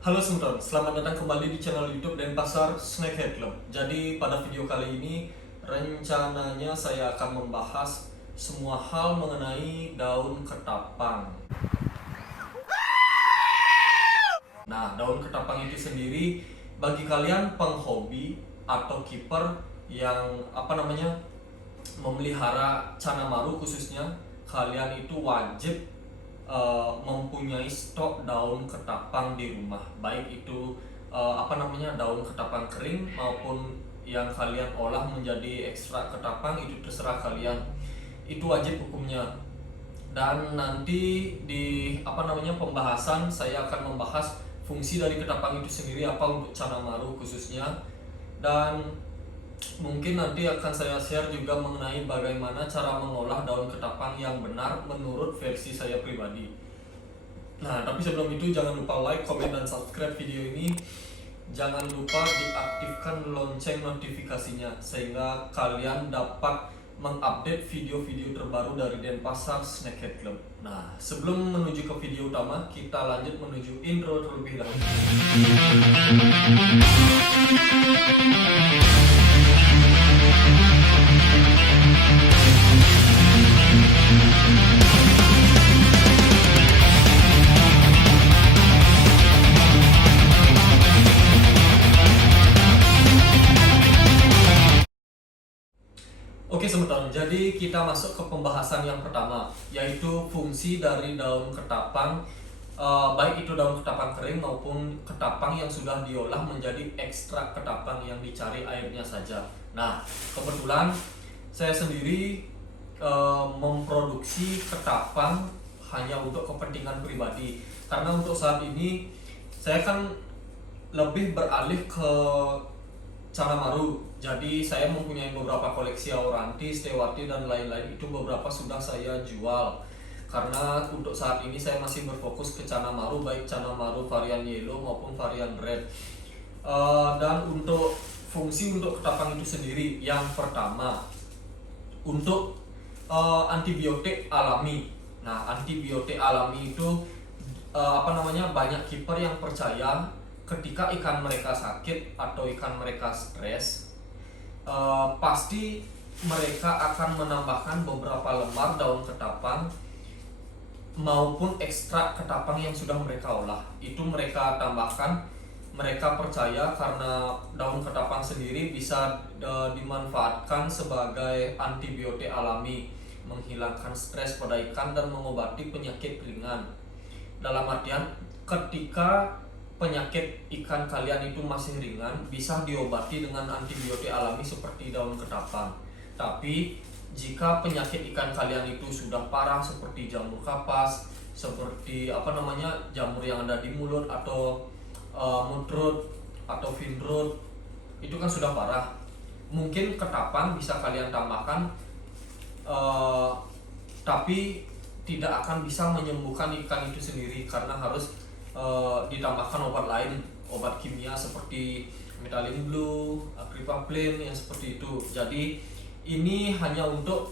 Halo semuanya, selamat datang kembali di channel YouTube Denpasar Snakehead Club. Jadi pada video kali ini rencananya saya akan membahas semua hal mengenai daun ketapang. Nah, daun ketapang itu sendiri bagi kalian penghobi atau keeper yang memelihara Canamaru khususnya, kalian itu wajib mempunyai stok daun ketapang di rumah, baik itu daun ketapang kering maupun yang kalian olah menjadi ekstrak ketapang, itu terserah kalian, itu wajib hukumnya. Dan nanti di pembahasan saya akan membahas fungsi dari ketapang itu sendiri apa untuk Canamaru khususnya, dan mungkin nanti akan saya share juga mengenai bagaimana cara mengolah daun ketapang yang benar menurut versi saya pribadi. Nah, tapi sebelum itu jangan lupa like, komen, dan subscribe video ini. Jangan lupa diaktifkan lonceng notifikasinya sehingga kalian dapat mengupdate video-video terbaru dari Denpasar Snakehead Club. Nah, sebelum menuju ke video utama, kita lanjut menuju intro terlebih dahulu. Oke sebentar, jadi kita masuk ke pembahasan yang pertama, yaitu fungsi dari daun ketapang, baik itu daun ketapang kering maupun ketapang yang sudah diolah menjadi ekstrak ketapang yang dicari airnya saja. Nah, kebetulan saya sendiri memproduksi ketapang hanya untuk kepentingan pribadi, karena untuk saat ini saya kan lebih beralih ke Canamaru. Jadi saya mempunyai beberapa koleksi Auranti, Stewati, dan lain-lain. Itu beberapa sudah saya jual. Karena untuk saat ini saya masih berfokus ke Canamaru, baik Canamaru varian yellow maupun varian red. Dan untuk fungsi untuk ketapang itu sendiri, yang pertama untuk antibiotik alami. Nah, antibiotik alami itu banyak keeper yang percaya ketika ikan mereka sakit atau ikan mereka stres, pasti mereka akan menambahkan beberapa lembar daun ketapang maupun ekstrak ketapang yang sudah mereka olah. Itu mereka tambahkan. Mereka percaya karena daun ketapang sendiri bisa dimanfaatkan sebagai antibiotik alami, menghilangkan stres pada ikan dan mengobati penyakit ringan. Dalam artian, ketika penyakit ikan kalian itu masih ringan, bisa diobati dengan antibiotik alami seperti daun ketapang. Tapi jika penyakit ikan kalian itu sudah parah seperti jamur kapas, seperti jamur yang ada di mulut atau mudrut atau finrut, itu kan sudah parah. Mungkin ketapang bisa kalian tambahkan, tapi tidak akan bisa menyembuhkan ikan itu sendiri karena harus ditambahkan obat lain, obat kimia seperti methalin blue, acrivaplin yang seperti itu. Jadi ini hanya untuk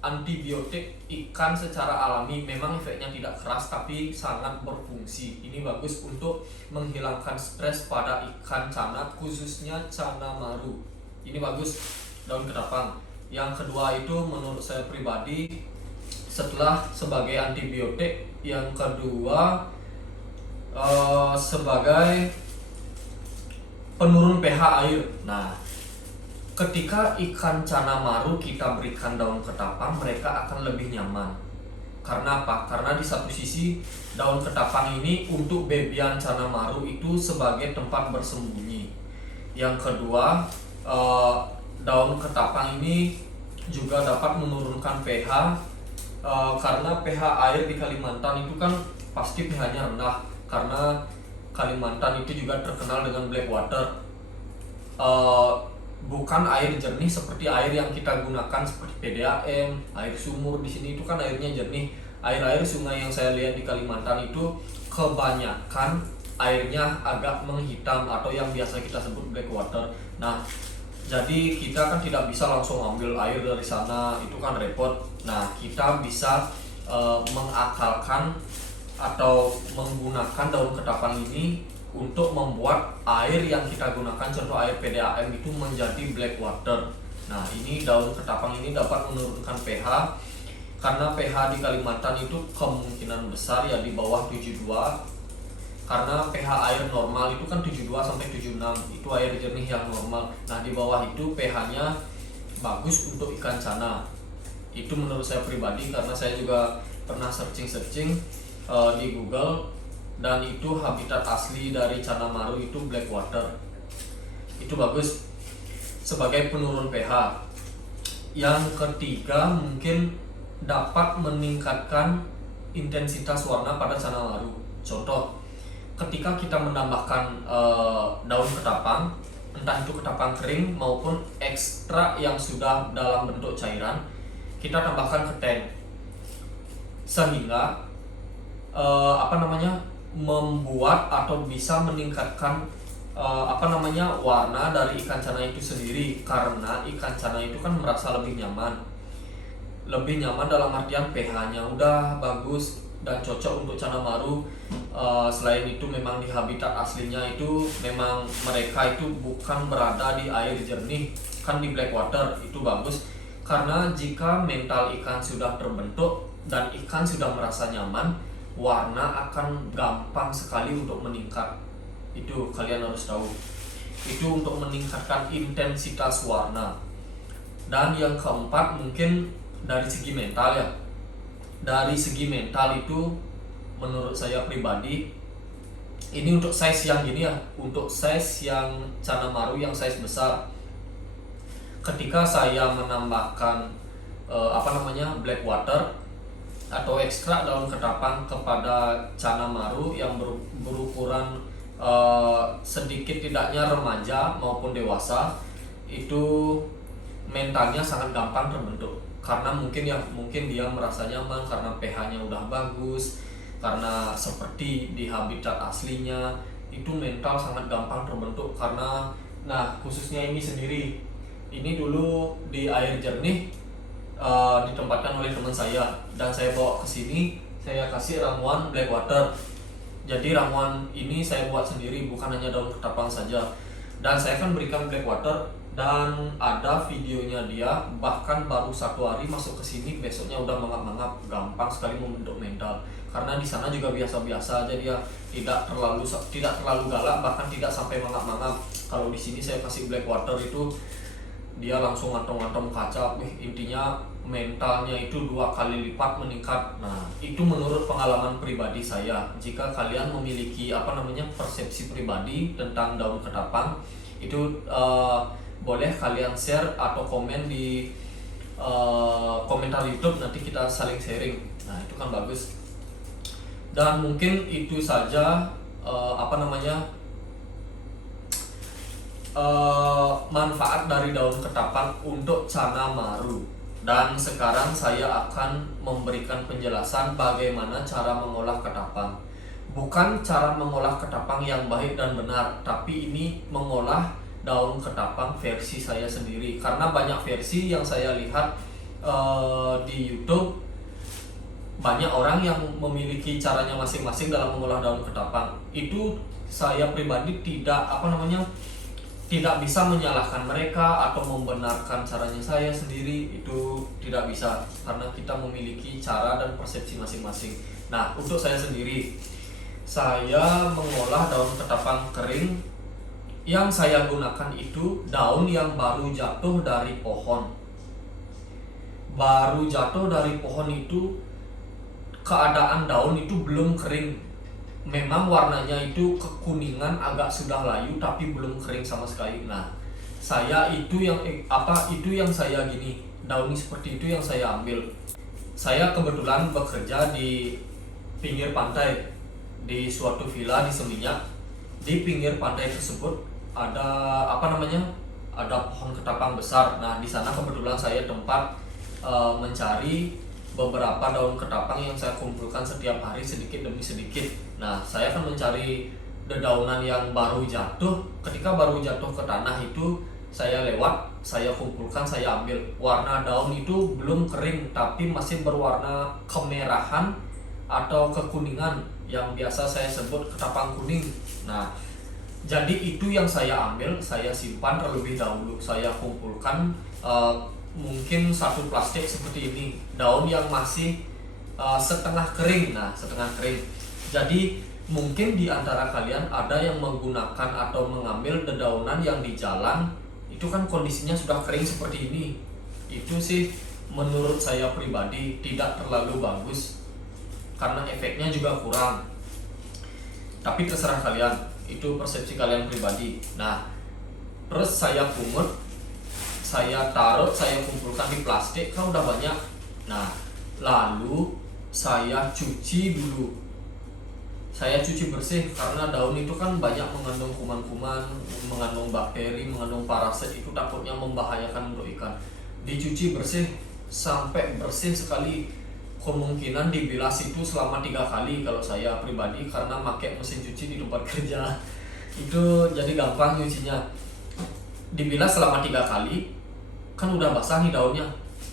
antibiotik ikan secara alami. Memang efeknya tidak keras tapi sangat berfungsi. Ini bagus untuk menghilangkan stres pada ikan cana, khususnya Canamaru. Ini bagus daun ketapang. Yang kedua itu menurut saya pribadi, setelah sebagai antibiotik, yang kedua sebagai penurun pH air. Nah, ketika ikan Canamaru kita berikan daun ketapang, mereka akan lebih nyaman. Karena apa? Karena di satu sisi daun ketapang ini untuk bebian Canamaru itu sebagai tempat bersembunyi. Yang kedua, daun ketapang ini juga dapat menurunkan pH, karena pH air di Kalimantan itu kan pasti pH-nya rendah, karena Kalimantan itu juga terkenal dengan black water. Bukan air jernih seperti air yang kita gunakan seperti PDAM, air sumur. Di sini itu kan airnya jernih. Air-air sungai yang saya lihat di Kalimantan itu kebanyakan airnya agak menghitam atau yang biasa kita sebut black water. Nah, jadi kita kan tidak bisa langsung ambil air dari sana, itu kan repot. Nah, kita bisa mengakalkan atau menggunakan daun ketapang ini untuk membuat air yang kita gunakan, contoh air PDAM itu menjadi black water. Nah, ini daun ketapang ini dapat menurunkan pH, karena pH di Kalimantan itu kemungkinan besar ya di bawah 72. Karena pH air normal itu kan 72 sampai 76, itu air jernih yang normal. Nah, di bawah itu pH-nya bagus untuk ikan cana. Itu menurut saya pribadi, karena saya juga pernah searching di Google, dan itu habitat asli dari cana maru itu black water. Itu bagus sebagai penurun pH. Yang ketiga, mungkin dapat meningkatkan intensitas warna pada cana maru. Contoh, ketika kita menambahkan daun ketapang, entah itu ketapang kering maupun ekstrak yang sudah dalam bentuk cairan, kita tambahkan ke tank, sehingga membuat atau bisa meningkatkan warna dari ikan cana itu sendiri. Karena ikan cana itu kan merasa lebih nyaman dalam artian pH-nya udah bagus dan cocok untuk cana maru. Selain itu memang di habitat aslinya itu memang mereka itu bukan berada di air jernih, kan di black water. Itu bagus karena jika mental ikan sudah terbentuk dan ikan sudah merasa nyaman, warna akan gampang sekali untuk meningkat. Itu kalian harus tahu. Itu untuk meningkatkan intensitas warna. Dan yang keempat, mungkin dari segi mental ya. Dari segi mental itu menurut saya pribadi, ini untuk size yang gini ya, untuk size yang cana maru yang size besar. Ketika saya menambahkan black water atau ekstrak daun ketapang kepada cana maru yang berukuran sedikit tidaknya remaja maupun dewasa, itu mentalnya sangat gampang terbentuk. Karena mungkin dia merasa nyaman karena pH-nya udah bagus, karena seperti di habitat aslinya, itu mental sangat gampang terbentuk. Karena khususnya ini sendiri, ini dulu di air jernih ditempatkan oleh teman saya, dan saya bawa ke sini, saya kasih ramuan black water. Jadi ramuan ini saya buat sendiri, bukan hanya daun ketapang saja. Dan saya akan berikan black water, dan ada videonya dia, bahkan baru 1 hari masuk ke sini, besoknya udah mangap-mangap, gampang sekali membentuk mental. Karena di sana juga biasa-biasa aja dia, tidak terlalu galak, bahkan tidak sampai mangap-mangap. Kalau di sini saya kasih black water itu dia langsung ngantong-ngantong kaca. Intinya mentalnya itu 2 kali lipat meningkat. Nah, itu menurut pengalaman pribadi saya. Jika kalian memiliki persepsi pribadi tentang daun ketapang, itu boleh kalian share atau komen di komentar YouTube, nanti kita saling sharing. Nah, itu kan bagus. Dan mungkin itu saja manfaat dari daun ketapang untuk cana maru. Dan sekarang saya akan memberikan penjelasan bagaimana cara mengolah ketapang. Bukan cara mengolah ketapang yang baik dan benar, tapi ini mengolah daun ketapang versi saya sendiri. Karena banyak versi yang saya lihat di YouTube, banyak orang yang memiliki caranya masing-masing dalam mengolah daun ketapang. Itu saya pribadi tidak bisa menyalahkan mereka atau membenarkan caranya saya sendiri. Itu tidak bisa, karena kita memiliki cara dan persepsi masing-masing. Nah, untuk saya sendiri, saya mengolah daun ketapang kering. Yang saya gunakan itu daun yang baru jatuh dari pohon. Baru jatuh dari pohon itu, keadaan daun itu belum kering. Memang warnanya itu kekuningan, agak sudah layu, tapi belum kering sama sekali. Nah, saya itu yang saya gini, daunnya seperti itu yang saya ambil. Saya kebetulan bekerja di pinggir pantai, di suatu villa di Seminyak. Di pinggir pantai tersebut ada ada pohon ketapang besar. Nah, di sana kebetulan saya tempat mencari beberapa daun ketapang yang saya kumpulkan setiap hari sedikit demi sedikit. Nah, saya akan mencari dedaunan yang baru jatuh. Ketika baru jatuh ke tanah itu, saya lewat, saya kumpulkan, saya ambil. Warna daun itu belum kering, tapi masih berwarna kemerahan atau kekuningan, yang biasa saya sebut ketapang kuning. Nah, Jadi itu yang saya ambil, saya simpan terlebih dahulu, saya kumpulkan eh, mungkin satu plastik seperti ini, daun yang masih setengah kering. Nah, setengah kering. Jadi mungkin di antara kalian ada yang menggunakan atau mengambil dedaunan yang di jalan, itu kan kondisinya sudah kering seperti ini. Itu sih menurut saya pribadi tidak terlalu bagus karena efeknya juga kurang. Tapi terserah kalian, itu persepsi kalian pribadi. Nah, terus saya pungut, saya taruh, saya kumpulkan di plastik, kan udah banyak. Nah, lalu saya cuci dulu. Saya cuci bersih karena daun itu kan banyak mengandung kuman-kuman, mengandung bakteri, mengandung parasit, itu takutnya membahayakan untuk ikan. Dicuci bersih sampai bersih sekali. Kemungkinan dibilas itu selama 3 kali kalau saya pribadi, karena pakai mesin cuci di tempat kerja itu jadi gampang nyucinya. Dibilas selama 3 kali, kan udah basah nih daunnya,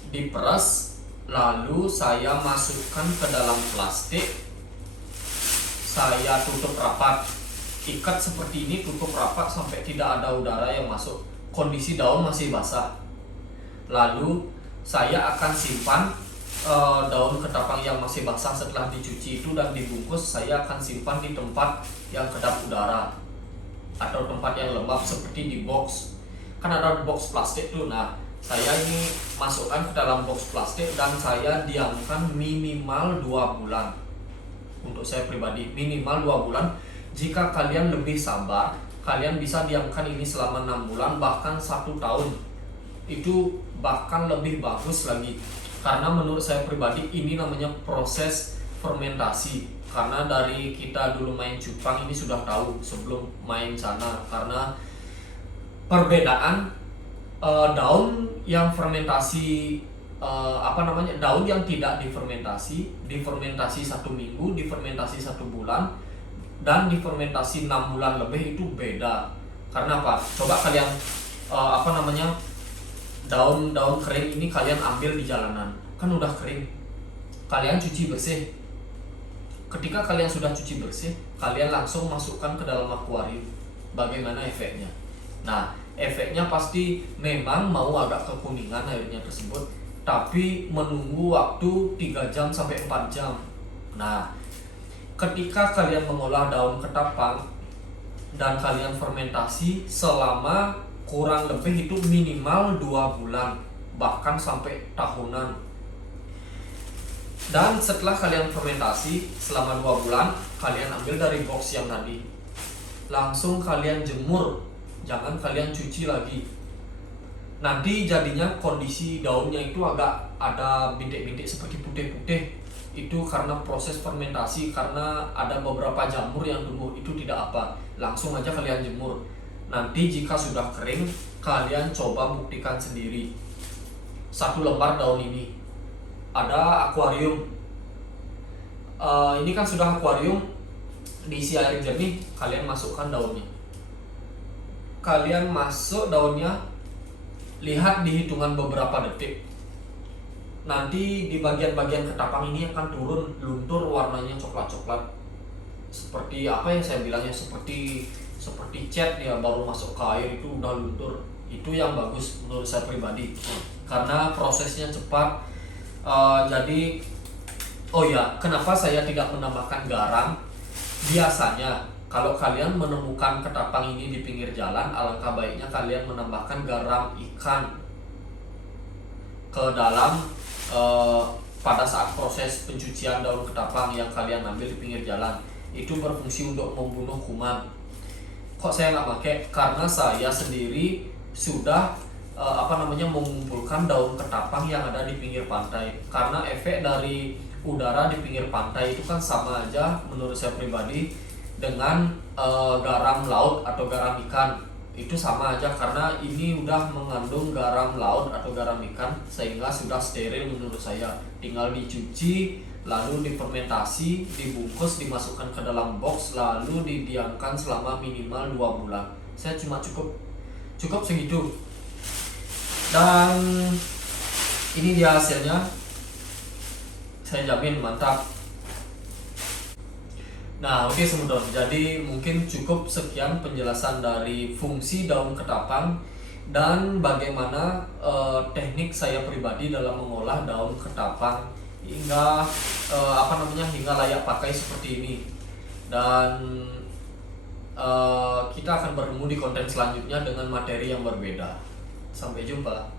diperas, lalu saya masukkan ke dalam plastik, saya tutup rapat, ikat seperti ini, tutup rapat sampai tidak ada udara yang masuk, kondisi daun masih basah. Lalu saya akan simpan daun ketapang yang masih basah setelah dicuci itu dan dibungkus, saya akan simpan di tempat yang kedap udara atau tempat yang lembab seperti di box. Kan ada box plastik tuh. Nah, saya ini masukkan ke dalam box plastik dan saya diamkan minimal 2 bulan. Untuk saya pribadi minimal 2 bulan. Jika kalian lebih sabar, kalian bisa diamkan ini selama 6 bulan bahkan 1 tahun. Itu bahkan lebih bagus lagi. Karena menurut saya pribadi ini namanya proses fermentasi. Karena dari kita dulu main cupang ini sudah tahu sebelum main sana. Karena perbedaan daun yang fermentasi, daun yang tidak difermentasi 1 minggu, difermentasi 1 bulan, dan difermentasi 6 bulan lebih itu beda. Karena apa? Coba kalian daun-daun kering ini kalian ambil di jalanan, kan udah kering, kalian cuci bersih. Ketika kalian sudah cuci bersih, kalian langsung masukkan ke dalam akuarium. Bagaimana efeknya? Nah, efeknya pasti memang mau agak kekuningan airnya tersebut, tapi menunggu waktu 3 jam sampai 4 jam. Nah, ketika kalian mengolah daun ketapang dan kalian fermentasi selama kurang lebih itu minimal 2 bulan, bahkan sampai tahunan. Dan setelah kalian fermentasi selama 2 bulan, kalian ambil dari box yang tadi, langsung kalian jemur, jangan kalian cuci lagi. Nanti jadinya kondisi daunnya itu agak ada bintik-bintik seperti putih-putih. Itu karena proses fermentasi, karena ada beberapa jamur yang tumbuh, itu tidak apa. Langsung aja kalian jemur. Nanti jika sudah kering, kalian coba buktikan sendiri. 1 lembar daun ini, ada akuarium. Ini kan sudah akuarium, diisi air jernih, kalian masukkan daunnya. Kalian masuk daunnya, lihat di hitungan beberapa detik. Nanti di bagian-bagian ketapang ini akan turun luntur, warnanya coklat-coklat. Seperti apa yang saya bilangnya, seperti cat ya, baru masuk ke air itu udah luntur. Itu yang bagus menurut saya pribadi, karena prosesnya cepat. Jadi kenapa saya tidak menambahkan garam? Biasanya kalau kalian menemukan ketapang ini di pinggir jalan, alangkah baiknya kalian menambahkan garam ikan ke dalam pada saat proses pencucian daun ketapang yang kalian ambil di pinggir jalan. Itu berfungsi untuk membunuh kuman. Kok saya nggak pakai? Karena saya sendiri sudah mengumpulkan daun ketapang yang ada di pinggir pantai. Karena efek dari udara di pinggir pantai itu kan sama aja menurut saya pribadi dengan garam laut atau garam ikan. Itu sama aja, karena ini udah mengandung garam laut atau garam ikan, sehingga sudah steril menurut saya. Tinggal dicuci, lalu difermentasi, dibungkus, dimasukkan ke dalam box, lalu didiamkan selama minimal 2 bulan. Saya cuma cukup segitu. Dan ini dia hasilnya, saya jamin mantap. Nah, oke Semudon. Jadi mungkin cukup sekian penjelasan dari fungsi daun ketapang dan bagaimana teknik saya pribadi dalam mengolah daun ketapang hingga hingga layak pakai seperti ini. Dan kita akan bertemu di konten selanjutnya dengan materi yang berbeda. Sampai jumpa.